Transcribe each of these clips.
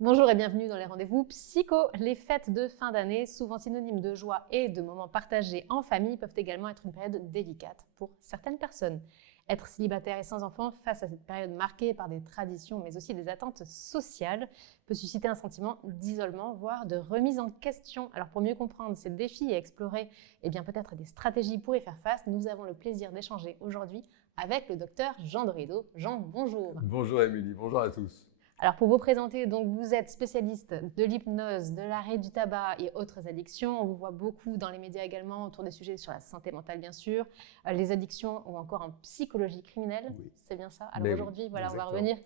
Bonjour et bienvenue dans les rendez-vous psycho. Les fêtes de fin d'année, souvent synonymes de joie et de moments partagés en famille, peuvent également être une période délicate pour certaines personnes. Être célibataire et sans enfant face à cette période marquée par des traditions mais aussi des attentes sociales peut susciter un sentiment d'isolement, voire de remise en question. Alors pour mieux comprendre ces défis et explorer peut-être des stratégies pour y faire face, nous avons le plaisir d'échanger aujourd'hui avec le docteur Jean Dorido. Jean, bonjour. Bonjour Émilie, bonjour à tous. Alors pour vous présenter, donc vous êtes spécialiste de l'hypnose, de l'arrêt du tabac et autres addictions. On vous voit beaucoup dans les médias également autour des sujets sur la santé mentale bien sûr, les addictions ou encore en psychologie criminelle. Oui. C'est bien ça. Alors aujourd'hui, on va revenir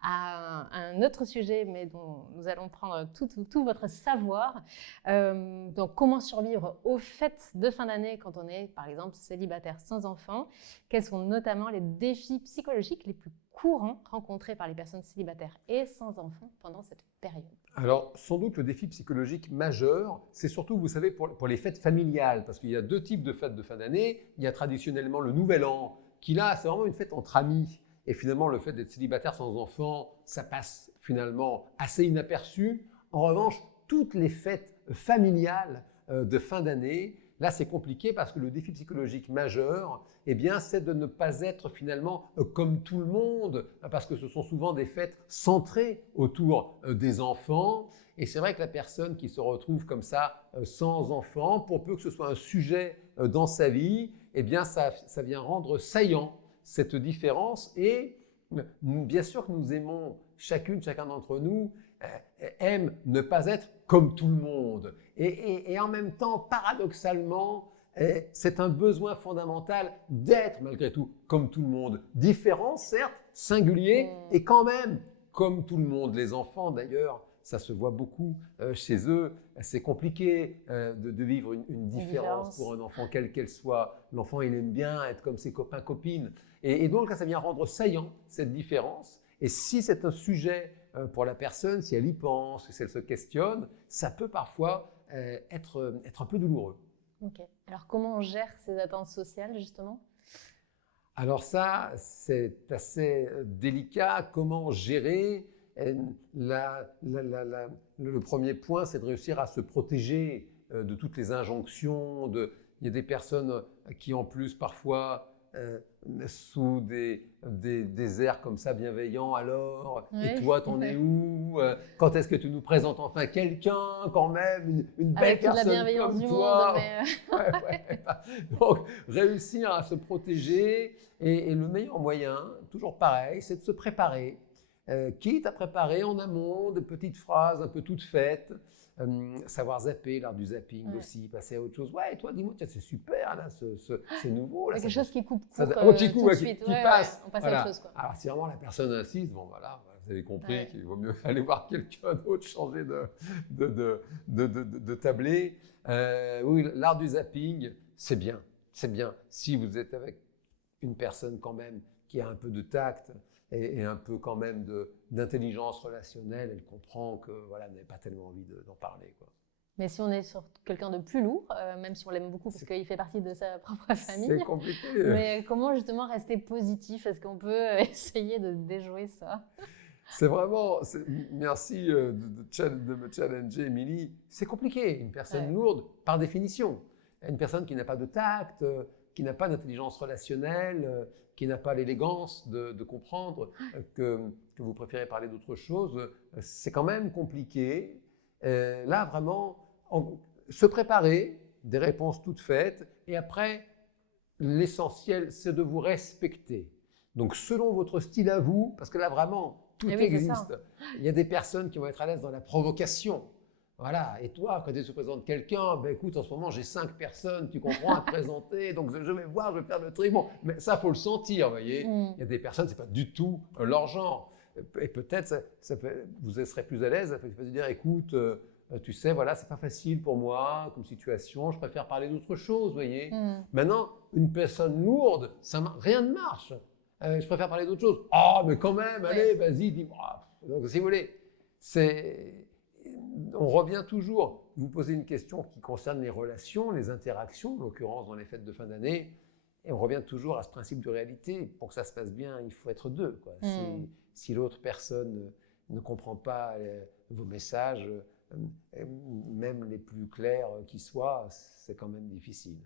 à un autre sujet, mais dont nous allons prendre tout votre savoir. Donc, comment survivre aux fêtes de fin d'année quand on est, par exemple, célibataire sans enfant? Quels sont notamment les défis psychologiques les plus courants rencontrés par les personnes célibataires et sans enfants pendant cette période? Alors, sans doute le défi psychologique majeur, c'est surtout, vous savez, pour les fêtes familiales, parce qu'il y a deux types de fêtes de fin d'année. Il y a traditionnellement le Nouvel An, qui là, c'est vraiment une fête entre amis. Et finalement, le fait d'être célibataire sans enfant, ça passe finalement assez inaperçu. En revanche, toutes les fêtes familiales de fin d'année, là, c'est compliqué parce que le défi psychologique majeur, c'est de ne pas être finalement comme tout le monde, parce que ce sont souvent des fêtes centrées autour des enfants. Et c'est vrai que la personne qui se retrouve comme ça, sans enfant, pour peu que ce soit un sujet dans sa vie, ça vient rendre saillant cette différence. Et bien sûr que nous aimons, chacun d'entre nous aime ne pas être comme tout le monde. Et en même temps, paradoxalement, c'est un besoin fondamental d'être malgré tout comme tout le monde. Différent, certes, singulier, et quand même comme tout le monde. Les enfants d'ailleurs, ça se voit beaucoup chez eux. C'est compliqué de vivre une différence pour un enfant, quelle qu'elle soit. L'enfant, il aime bien être comme ses copains, copines. Et donc, là, ça vient rendre saillant cette différence. Et si c'est un sujet pour la personne, si elle y pense, si elle se questionne, ça peut parfois être un peu douloureux. Ok. Alors, comment on gère ces attentes sociales, justement ? Alors ça, c'est assez délicat. Comment gérer ? Le premier point, c'est de réussir à se protéger de toutes les injonctions. Il y a des personnes qui, en plus, parfois, sous des airs comme ça bienveillants, alors, oui. Et toi, t'en es où ? Quand est-ce que tu nous présentes enfin quelqu'un, quand même, une belle avec personne la bienveillance comme du toi monde, ouais. Donc, réussir à se protéger, et le meilleur moyen, toujours pareil, c'est de se préparer. Quitte à préparer en amont de petites phrases un peu toutes faites, savoir zapper, l'art du zapping aussi, passer à autre chose. Ouais, et toi, dis-moi, tiens, c'est super, là, c'est nouveau. Là, quelque chose qui coupe court tout de suite. Qui passe. On passe à autre chose, quoi. Alors, si vraiment la personne insiste, bon, voilà, vous avez compris qu'il vaut mieux aller voir quelqu'un d'autre, changer de tablé. Oui, l'art du zapping, c'est bien. C'est bien. Si vous êtes avec une personne quand même qui a un peu de tact, et un peu quand même d'intelligence relationnelle, elle comprend que voilà, elle n'avait pas tellement envie d'en parler, quoi. Mais si on est sur quelqu'un de plus lourd, même si on l'aime beaucoup parce qu'il fait partie de sa propre famille, c'est compliqué. Mais comment justement rester positif ? Est-ce qu'on peut essayer de déjouer ça ? C'est vraiment, merci de me challenger, Émilie. C'est compliqué, une personne lourde, par définition. Une personne qui n'a pas de tact, qui n'a pas d'intelligence relationnelle, qui n'a pas l'élégance de comprendre que vous préférez parler d'autre chose, c'est quand même compliqué. Là, vraiment, se préparer, des réponses toutes faites, et après, l'essentiel, c'est de vous respecter. Donc, selon votre style à vous, parce que là, vraiment, tout existe. Il y a des personnes qui vont être à l'aise dans la provocation. Voilà, et toi, quand tu se présentes quelqu'un, écoute, en ce moment, j'ai 5 personnes, tu comprends, à te présenter, donc je vais voir, je vais faire le tri. Bon, mais ça, il faut le sentir, vous voyez. Il y a des personnes, ce n'est pas du tout leur genre. Et peut-être, vous serez plus à l'aise, il faut dire, écoute, tu sais, voilà, c'est pas facile pour moi comme situation, je préfère parler d'autre chose, vous voyez. Maintenant, une personne lourde, rien ne marche. Je préfère parler d'autre chose. Ah, mais quand même, allez, vas-y, dis-moi. Donc, si vous voulez, on revient toujours, vous posez une question qui concerne les relations, les interactions, en l'occurrence dans les fêtes de fin d'année, et on revient toujours à ce principe de réalité. Pour que ça se passe bien, il faut être deux, quoi. Si l'autre personne ne comprend pas vos messages, même les plus clairs qui soient, c'est quand même difficile.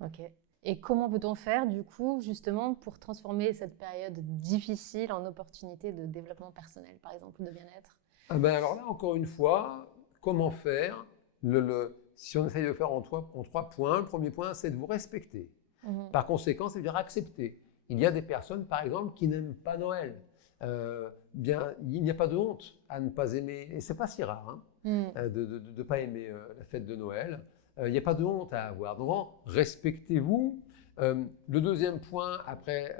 Ok. Et comment peut-on faire, du coup, justement, pour transformer cette période difficile en opportunité de développement personnel, par exemple, de bien-être? Ah ben alors là, encore une fois, comment faire si on essaye de faire en 3 points, le premier point, c'est de vous respecter. Par conséquent, ça veut dire accepter. Il y a des personnes, par exemple, qui n'aiment pas Noël. Il n'y a pas de honte à ne pas aimer, et c'est pas si rare de ne pas aimer la fête de Noël. Il n'y a pas de honte à avoir. Donc, respectez-vous. Le deuxième point, après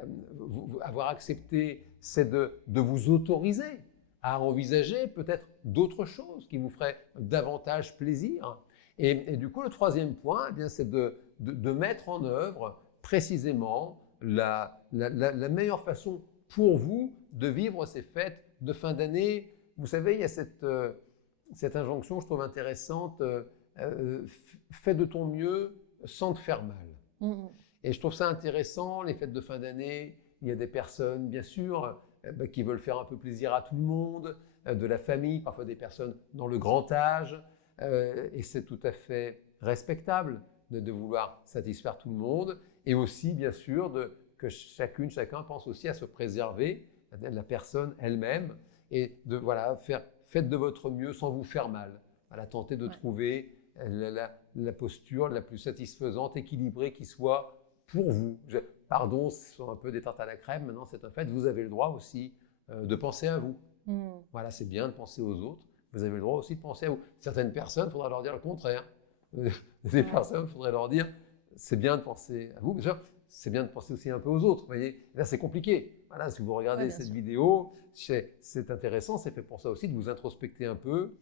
avoir accepté, c'est de vous autoriser à envisager peut-être d'autres choses qui vous feraient davantage plaisir. Et du coup, le troisième point, eh bien, c'est de mettre en œuvre précisément la meilleure façon pour vous de vivre ces fêtes de fin d'année. Vous savez, il y a cette injonction, je trouve intéressante, fais de ton mieux sans te faire mal. Et je trouve ça intéressant, les fêtes de fin d'année. Il y a des personnes, bien sûr, qui veulent faire un peu plaisir à tout le monde, de la famille, parfois des personnes dans le grand âge. Et c'est tout à fait respectable de vouloir satisfaire tout le monde. Et aussi, bien sûr, que chacun pense aussi à se préserver, la personne elle-même, et faites de votre mieux sans vous faire mal. Voilà, tentez de trouver la posture la plus satisfaisante, équilibrée qui soit pour vous. Pardon, ce sont un peu des tartes à la crème, maintenant c'est un fait, vous avez le droit aussi de penser à vous. Voilà, c'est bien de penser aux autres, vous avez le droit aussi de penser à vous. Certaines personnes, il faudra leur dire le contraire. Des personnes, il faudrait leur dire, c'est bien de penser à vous, bien sûr, c'est bien de penser aussi un peu aux autres. Vous voyez, là c'est compliqué. Voilà, si vous regardez cette vidéo, c'est intéressant, c'est fait pour ça aussi, de vous introspecter un peu.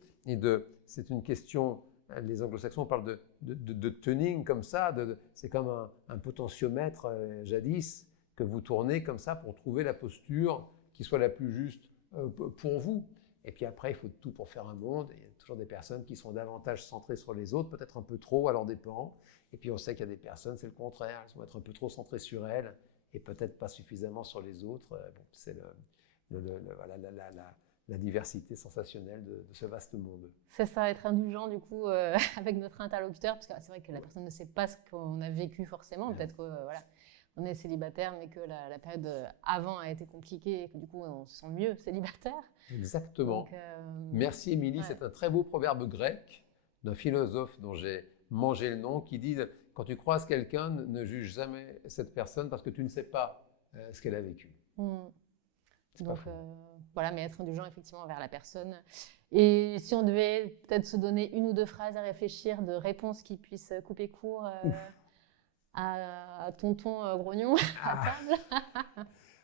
C'est une question, les anglo-saxons parlent de tuning comme ça, c'est comme un potentiomètre jadis que vous tournez comme ça pour trouver la posture qui soit la plus juste pour vous. Et puis après, il faut tout pour faire un monde. Il y a toujours des personnes qui sont davantage centrées sur les autres, peut-être un peu trop à leur dépens. Et puis on sait qu'il y a des personnes, c'est le contraire, elles vont être un peu trop centrées sur elles et peut-être pas suffisamment sur les autres. Bon, c'est la diversité sensationnelle de ce vaste monde. C'est ça, être indulgent du coup avec notre interlocuteur, parce que c'est vrai que la personne ne sait pas ce qu'on a vécu forcément. Peut-être que on est célibataire, mais que la période avant a été compliquée et que du coup on se sent mieux célibataire. Exactement. Donc, merci Émilie, c'est un très beau proverbe grec d'un philosophe dont j'ai mangé le nom qui dit « Quand tu croises quelqu'un, ne juge jamais cette personne parce que tu ne sais pas ce qu'elle a vécu. » Donc voilà, mais être indulgent effectivement envers la personne. Et si on devait peut-être se donner une ou deux phrases à réfléchir, de réponses qui puissent couper court à tonton grognon à table.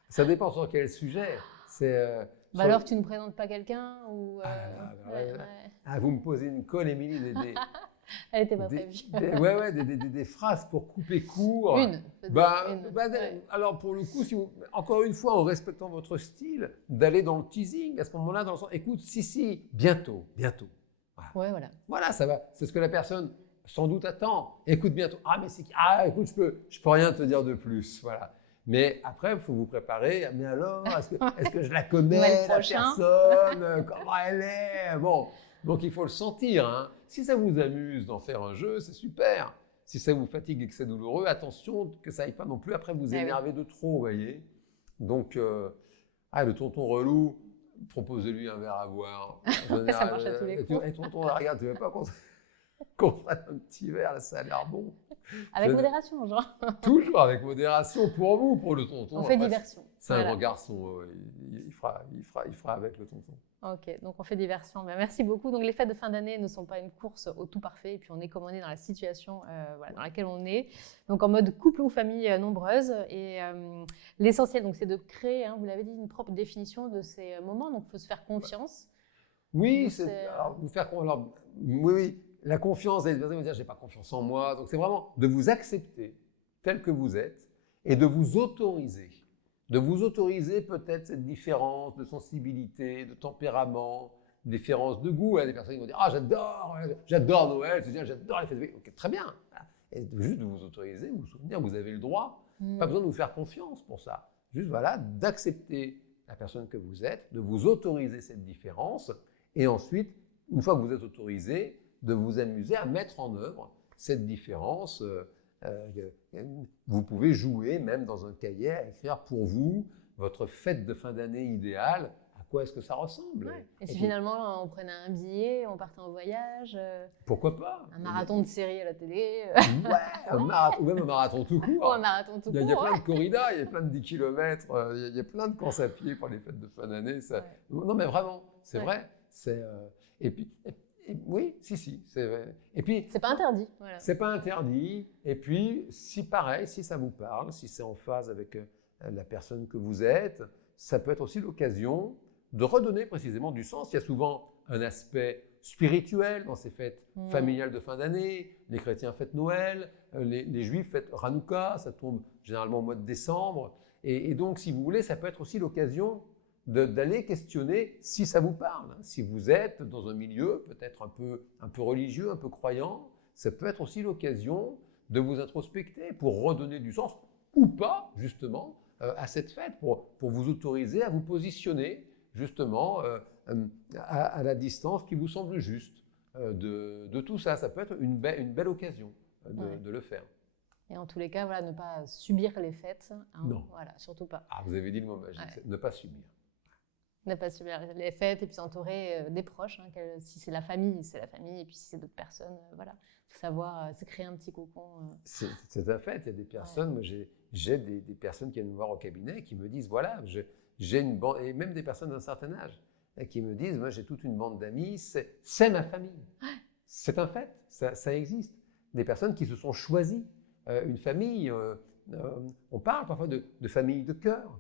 Ça dépend sur quel sujet. Alors tu ne présentes pas quelqu'un ou vous me posez une colle, Émilie, elle n'était pas prévue. Des phrases pour couper court. Alors pour le coup, encore une fois, en respectant votre style, d'aller dans le teasing, à ce moment-là, dans le sens, écoute, si, bientôt. Voilà, ça va. C'est ce que la personne sans doute attend. Écoute, bientôt. Écoute, je peux rien te dire de plus. Voilà. Mais après, il faut vous préparer. Mais alors, est-ce que je la connais, la personne? Comment elle est? Bon. Donc, il faut le sentir. Hein. Si ça vous amuse d'en faire un jeu, c'est super. Si ça vous fatigue et que c'est douloureux, attention que ça n'aille pas non plus après vous énerver de trop, vous voyez. Donc, le tonton relou, proposez-lui un verre à boire. Ça marche à tous les coups. Et tonton, regarde, tu ne veux pas qu'on fasse un petit verre, là, ça a l'air bon. Avec modération, genre. Toujours avec modération pour vous, pour le tonton. On fait diversion. C'est un grand garçon, il fera avec le tonton. Ok, donc on fait diversion. Merci beaucoup. Donc les fêtes de fin d'année ne sont pas une course au tout parfait, et puis on est comme on est dans la situation dans laquelle on est. Donc en mode couple ou famille nombreuse. Et l'essentiel, donc, c'est de créer, vous l'avez dit, une propre définition de ces moments. Donc il faut se faire confiance. Oui, oui. La confiance, les personnes vont dire, j'ai pas confiance en moi. Donc c'est vraiment de vous accepter tel que vous êtes et de vous autoriser. De vous autoriser peut-être cette différence de sensibilité, de tempérament, différence de goût. Il y a des personnes qui vont dire, j'adore Noël, j'adore les fêtes. Ok, très bien. Et juste de vous autoriser, vous souvenir, vous avez le droit. Pas besoin de vous faire confiance pour ça. Juste d'accepter la personne que vous êtes, de vous autoriser cette différence, et ensuite, une fois que vous êtes autorisé, de vous amuser à mettre en œuvre cette différence. Vous pouvez jouer même dans un cahier à écrire pour vous votre fête de fin d'année idéale. À quoi est-ce que ça ressemble? Ouais. Et si finalement on prenait un billet, on partait en voyage, pourquoi pas? un marathon de série à la télé. Ouais, un marathon, ou même un marathon tout court. Ou un marathon tout court. Il y a plein de corridas, il y a plein de 10 km, il y a plein de courses à pied pour les fêtes de fin d'année. Ça... Ouais. Non mais vraiment, c'est vrai. Et puis, oui, si, c'est vrai. Et puis, c'est pas interdit. Voilà. C'est pas interdit. Et puis, si pareil, si ça vous parle, si c'est en phase avec la personne que vous êtes, ça peut être aussi l'occasion de redonner précisément du sens. Il y a souvent un aspect spirituel dans ces fêtes familiales de fin d'année. Les chrétiens fêtent Noël, les juifs fêtent Hanouka, ça tombe généralement au mois de décembre. Et donc, si vous voulez, ça peut être aussi l'occasion d'aller questionner si ça vous parle. Si vous êtes dans un milieu peut-être un peu religieux, un peu croyant, ça peut être aussi l'occasion de vous introspecter pour redonner du sens, ou pas, justement, à cette fête, pour vous autoriser à vous positionner, justement, à la distance qui vous semble juste de tout ça. Ça peut être une belle occasion de le faire. Et en tous les cas, voilà, ne pas subir les fêtes. Hein, non. Voilà, surtout pas. Ah, vous avez dit le mot magique, c'est ne pas subir. Ne pas subir les fêtes et puis s'entourer des proches. Hein, si c'est la famille, c'est la famille. Et puis si c'est d'autres personnes, voilà. Il faut savoir se créer un petit cocon. C'est un fait. Il y a des personnes, moi j'ai des personnes qui viennent me voir au cabinet et qui me disent, voilà, j'ai une bande, et même des personnes d'un certain âge, qui me disent, moi j'ai toute une bande d'amis, c'est ma famille. C'est un fait, ça existe. Des personnes qui se sont choisies une famille. On parle parfois de famille de cœur.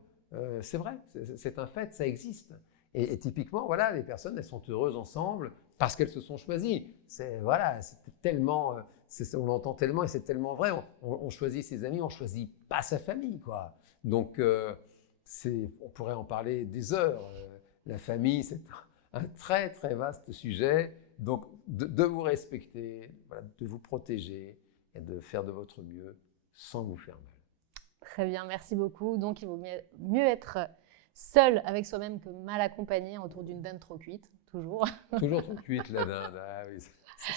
C'est vrai, c'est un fait, ça existe. Et typiquement, voilà, les personnes, elles sont heureuses ensemble parce qu'elles se sont choisies. Voilà, c'est tellement, on l'entend tellement et c'est tellement vrai. On choisit ses amis, on choisit pas sa famille, quoi. Donc, on pourrait en parler des heures. La famille, c'est un très très vaste sujet. Donc, de vous respecter, voilà, de vous protéger et de faire de votre mieux sans vous faire mal. Très bien, merci beaucoup. Donc, il vaut mieux être seul avec soi-même que mal accompagné autour d'une dinde trop cuite, toujours. Toujours trop cuite, la dinde. Ah oui,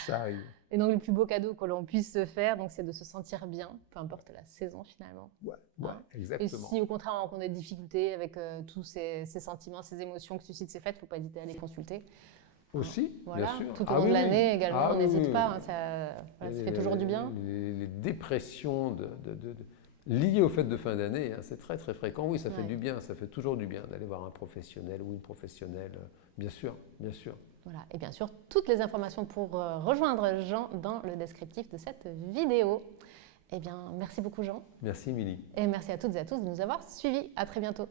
ça arrive. Et donc, le plus beau cadeau que l'on puisse se faire, donc, c'est de se sentir bien, peu importe la saison finalement. Ouais, exactement. Et si au contraire on rencontre des difficultés avec tous ces sentiments, ces émotions que suscitent ces fêtes, il ne faut pas hésiter à les consulter. Aussi, voilà, bien sûr. Tout au long de l'année également, on n'hésite pas, ça fait toujours du bien. Les dépressions liées aux fêtes de fin d'année, hein, c'est très très fréquent. Oui, ça fait du bien, ça fait toujours du bien d'aller voir un professionnel ou une professionnelle, bien sûr, bien sûr. Voilà, et bien sûr, toutes les informations pour rejoindre Jean dans le descriptif de cette vidéo. Eh bien, merci beaucoup Jean. Merci Émilie. Et merci à toutes et à tous de nous avoir suivis. À très bientôt.